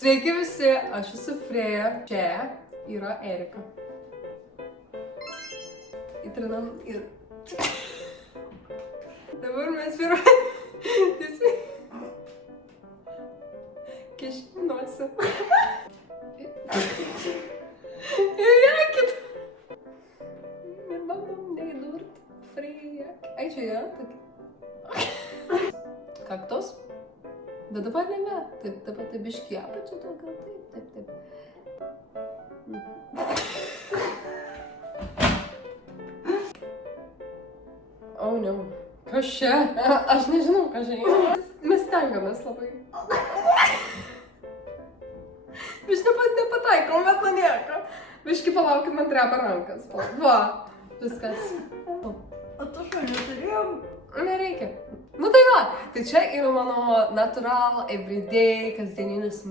Sveiki visi, aš esu Freja, čia yra Erika. Įtrinam ir... Dabar mes pirmą... Kišinuosi. Ir jakit. Ir bandom neįdurt Freja. Ai, čia yra tokia. Kaktus? Bet dabar nebe. Taip, dabar tai biškį apačią daugiau. Taip. Oh, ne. Kas čia? Aš nežinau, ką čia. Mes stengiamės labai. Biškį nepataikom, bet man nieko. Biškį palaukim, man treba rankas. Va, viskas. O tu šo neturėjom? Nereikia. Nu tai va, tai čia yra mano natural, everyday, kasdieninis